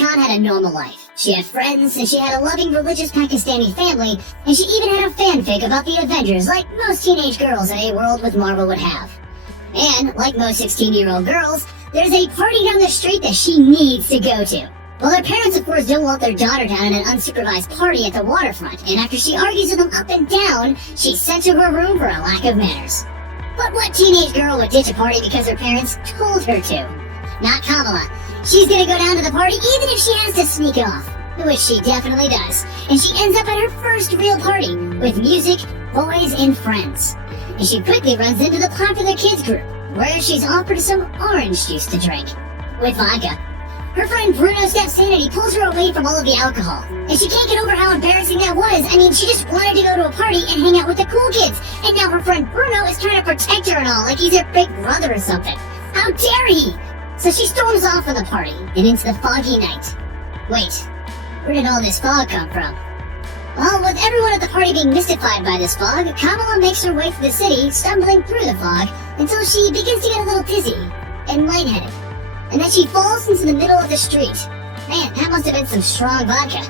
Khan had a normal life. She had friends, and she had a loving religious Pakistani family, and she even had a fanfic about the Avengers like most teenage girls in a world with Marvel would have. And, like most 16-year-old girls, there's a party down the street that she needs to go to. Well, her parents, of course, don't want their daughter down at an unsupervised party at the waterfront, and after she argues with them up and down, she's sent to her room for a lack of manners. But what teenage girl would ditch a party because her parents told her to? Not Kamala. She's gonna go down to the party even if she has to sneak off, which she definitely does. And she ends up at her first real party, with music, boys, and friends. And she quickly runs into the popular kids group, where she's offered some orange juice to drink, with vodka. Her friend Bruno steps in and he pulls her away from all of the alcohol. And she can't get over how embarrassing that was. I mean, she just wanted to go to a party and hang out with the cool kids. And now her friend Bruno is trying to protect her and all, like he's her big brother or something. How dare he? So she storms off from the party and into the foggy night. Wait, where did all this fog come from? Well, with everyone at the party being mystified by this fog, Kamala makes her way through the city, stumbling through the fog, until she begins to get a little dizzy and lightheaded. And then she falls into the middle of the street. Man, that must have been some strong vodka.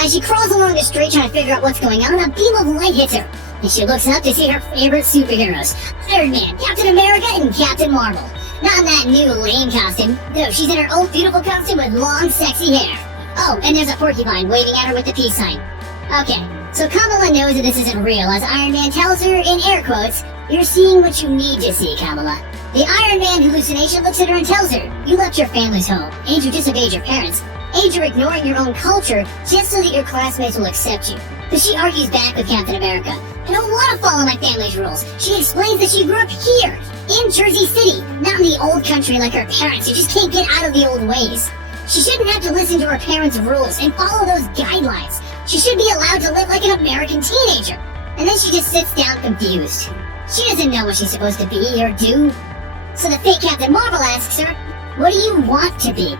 As she crawls along the street trying to figure out what's going on, a beam of light hits her. And she looks up to see her favorite superheroes, Iron Man, Captain America, and Captain Marvel. Not in that new lame costume. No, she's in her old beautiful costume with long, sexy hair. Oh, and there's a porcupine waving at her with the peace sign. Okay, so Kamala knows that this isn't real, as Iron Man tells her, in air quotes, "You're seeing what you need to see, Kamala." The Iron Man hallucination looks at her and tells her, "You left your family's home, and you disobeyed your parents, and you're ignoring your own culture just so that your classmates will accept you." But she argues back with Captain America. "I don't want to follow my family's rules." She explains that she grew up here, in Jersey City, not in the old country like her parents who just can't get out of the old ways. She shouldn't have to listen to her parents' rules and follow those guidelines. She should be allowed to live like an American teenager. And then she just sits down confused. She doesn't know what she's supposed to be or do. So the fake Captain Marvel asks her, "What do you want to be?"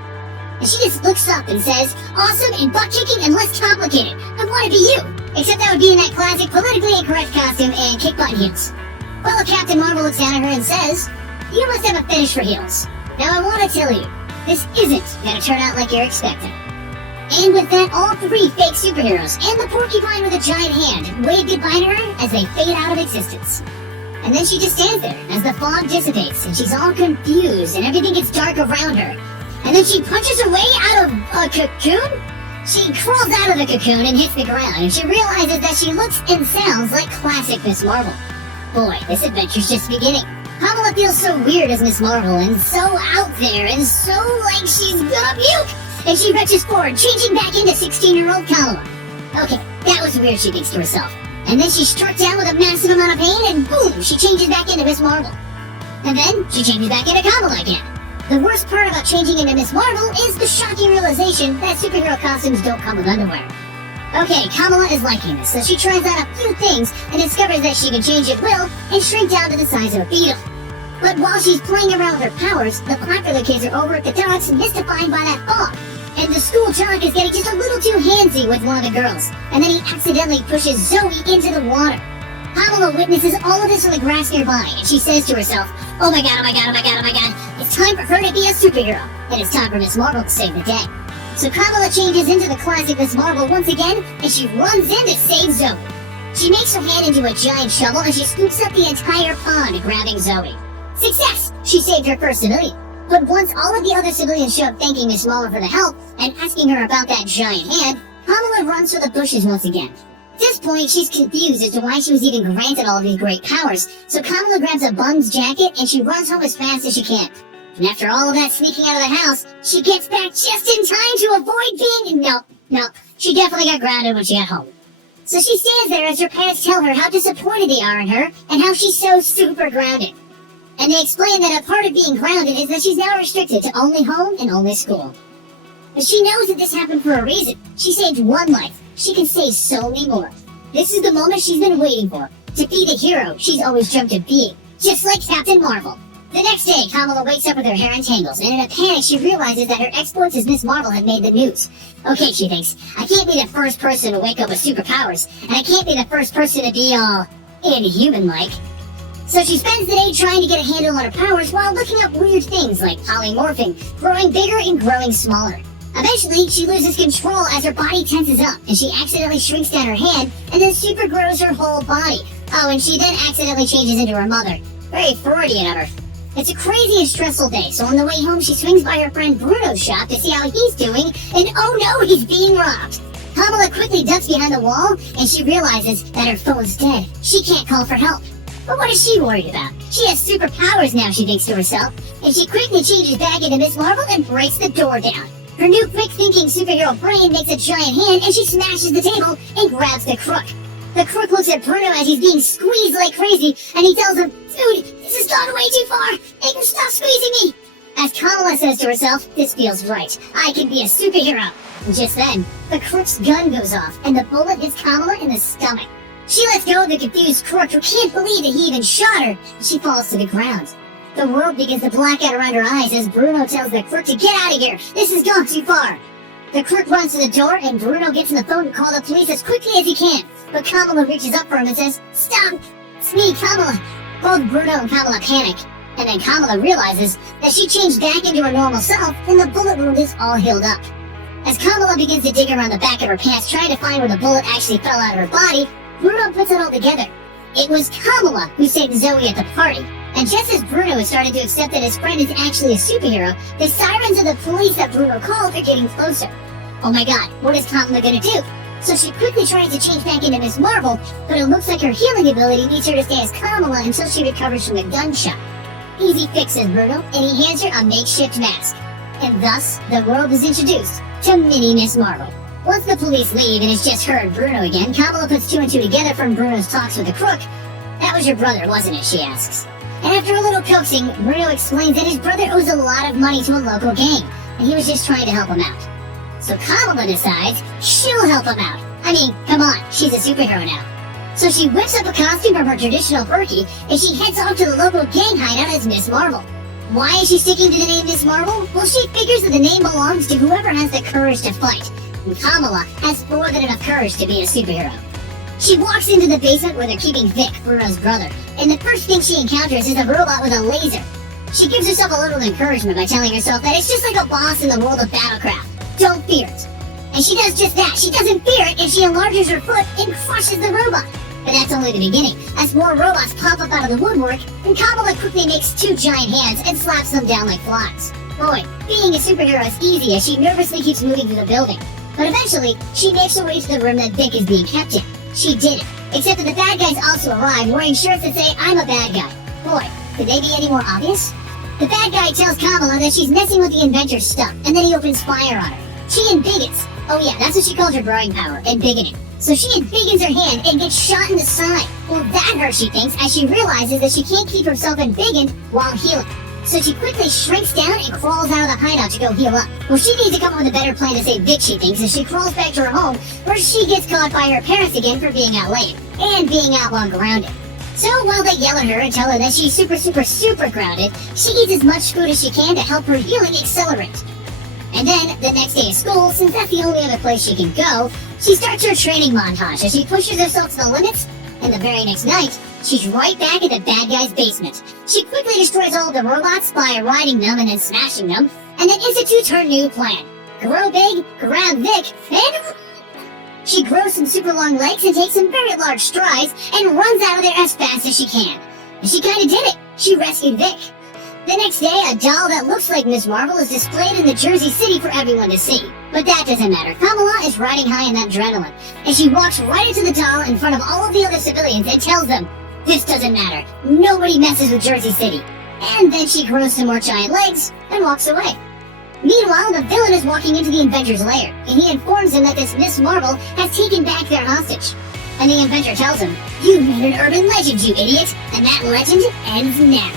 And she just looks up and says, "Awesome and butt-kicking and less complicated. I want to be you." Except that would be in that classic politically incorrect costume and kick button heels. Well, Captain Marvel looks down at her and says, "You must have a fetish for heels. Now I want to tell you, this isn't going to turn out like you're expecting." And with that, all three fake superheroes and the porcupine with a giant hand wave goodbye to her as they fade out of existence. And then she just stands there as the fog dissipates and she's all confused and everything gets dark around her. And then she punches her way out of a cocoon? She crawls out of the cocoon and hits the ground, and she realizes that she looks and sounds like classic Miss Marvel. Boy, this adventure's just beginning. Kamala feels so weird as Miss Marvel and so out there and so like she's gonna puke. And she reaches forward, changing back into 16-year-old Kamala. Okay, that was weird, she thinks to herself. And then she's struck down with a massive amount of pain, and boom, she changes back into Miss Marvel. And then she changes back into Kamala again. The worst part about changing into Miss Marvel is the shocking realization that superhero costumes don't come with underwear. Okay, Kamala is liking this, so she tries out a few things and discovers that she can change at will and shrink down to the size of a beetle. But while she's playing around with her powers, the popular kids are over at the docks mystified by that fog. And the school jock is getting just a little too handsy with one of the girls, and then he accidentally pushes Zoe into the water. Kamala witnesses all of this on the grass nearby, and she says to herself, "Oh my god, oh my god, oh my god, oh my god, it's time for her to be a superhero, and it's time for Miss Marvel to save the day." So Kamala changes into the classic Miss Marvel once again, and she runs in to save Zoe. She makes her hand into a giant shovel, and she scoops up the entire pond, grabbing Zoe. Success! She saved her first civilian. But once all of the other civilians show up thanking Miss Marvel for the help, and asking her about that giant hand, Kamala runs for the bushes once again. At this point, she's confused as to why she was even granted all of these great powers, so Kamala grabs a bum's jacket and she runs home as fast as she can. And after all of that sneaking out of the house, she gets back just in time to avoid being... No, she definitely got grounded when she got home. So she stands there as her parents tell her how disappointed they are in her, and how she's so super grounded. And they explain that a part of being grounded is that she's now restricted to only home and only school. But she knows that this happened for a reason. She saved one life. She can save so many more. This is the moment she's been waiting for, to be the hero she's always dreamt of being, just like Captain Marvel. The next day, Kamala wakes up with her hair in tangles, and in a panic she realizes that her exploits as Miss Marvel have made the news. Okay, she thinks, I can't be the first person to wake up with superpowers, and I can't be the first person to be all inhuman-like. So she spends the day trying to get a handle on her powers while looking up weird things like polymorphing, growing bigger and growing smaller. Eventually, she loses control as her body tenses up, and she accidentally shrinks down her hand, and then super grows her whole body. Oh, and she then accidentally changes into her mother. Very Freudian of her. It's a crazy and stressful day, so on the way home she swings by her friend Bruno's shop to see how he's doing, and oh no, he's being robbed! Kamala quickly ducks behind the wall, and she realizes that her phone's dead. She can't call for help. But what is she worried about? She has superpowers now, she thinks to herself, and she quickly changes back into Miss Marvel and breaks the door down. Her new quick-thinking superhero brain makes a giant hand, and she smashes the table and grabs the crook. The crook looks at Bruno as he's being squeezed like crazy, and he tells him, "Dude, this has gone way too far. Make him stop squeezing me." As Kamala says to herself, "This feels right. I can be a superhero." And just then, the crook's gun goes off, and the bullet hits Kamala in the stomach. She lets go of the confused crook, who can't believe that he even shot her, and she falls to the ground. The world begins to black out around her eyes as Bruno tells the crook to get out of here. This has gone too far. The crook runs to the door, and Bruno gets on the phone to call the police as quickly as he can. But Kamala reaches up for him and says, "Stop! It's me, Kamala." Both Bruno and Kamala panic, and then Kamala realizes that she changed back into her normal self, and the bullet wound is all healed up. As Kamala begins to dig around the back of her pants trying to find where the bullet actually fell out of her body, Bruno puts it all together. It was Kamala who saved Zoe at the party. And just as Bruno has started to accept that his friend is actually a superhero, the sirens of the police that Bruno called are getting closer. Oh my god, what is Kamala gonna do? So she quickly tries to change back into Miss Marvel, but it looks like her healing ability needs her to stay as Kamala until she recovers from the gunshot. "Easy fix," says Bruno, and he hands her a makeshift mask. And thus, the world is introduced to Mini Miss Marvel. Once the police leave and it's just her and Bruno again, Kamala puts two and two together from Bruno's talks with the crook. "That was your brother, wasn't it?" she asks. And after a little coaxing, Bruno explains that his brother owes a lot of money to a local gang, and he was just trying to help him out. So Kamala decides she'll help him out. I mean, come on, she's a superhero now. So she whips up a costume from her traditional Berkey, and she heads off to the local gang hideout as Miss Marvel. Why is she sticking to the name Miss Marvel? Well, she figures that the name belongs to whoever has the courage to fight, and Kamala has more than enough courage to be a superhero. She walks into the basement where they're keeping Vic, Bruno's brother, and the first thing she encounters is a robot with a laser. She gives herself a little encouragement by telling herself that it's just like a boss in the world of Battlecraft. Don't fear it. And she does just that. She doesn't fear it, and she enlarges her foot and crushes the robot. But that's only the beginning, as more robots pop up out of the woodwork, and Kamala quickly makes two giant hands and slaps them down like flies. Boy, being a superhero is easy as she nervously keeps moving through the building. But eventually, she makes her way to the room that Vic is being kept in. She did it, except that the bad guys also arrive wearing shirts that say, "I'm a bad guy." Boy, could they be any more obvious? The bad guy tells Kamala that she's messing with the inventor's stuff, and then he opens fire on her. She embiggens. Oh yeah, that's what she calls her growing power, embiggening. So she embiggens her hand and gets shot in the side. Well, that hurts, she thinks, as she realizes that she can't keep herself embiggened while healing. So she quickly shrinks down and crawls out of the hideout to go heal up. Well, she needs to come up with a better plan to save Vic, she thinks, as she crawls back to her home, where she gets caught by her parents again for being out late, and being out while grounded. So while they yell at her and tell her that she's super grounded, she eats as much food as she can to help her healing accelerate. And then, the next day of school, since that's the only other place she can go, she starts her training montage as she pushes herself to the limits, and the very next night, she's right back at the bad guy's basement. She quickly destroys all of the robots by riding them and then smashing them, and then institutes her new plan. Grow big, grab Vic, and she grows some super long legs and takes some very large strides and runs out of there as fast as she can. And she kinda did it. She rescued Vic. The next day, a doll that looks like Miss Marvel is displayed in the Jersey City for everyone to see. But that doesn't matter. Kamala is riding high in that adrenaline, and she walks right into the doll in front of all of the other civilians and tells them, "This doesn't matter. Nobody messes with Jersey City." And then she grows some more giant legs and walks away. Meanwhile, the villain is walking into the inventor's lair, and he informs him that this Miss Marvel has taken back their hostage. And the inventor tells him, "You made an urban legend, you idiot, and that legend ends now."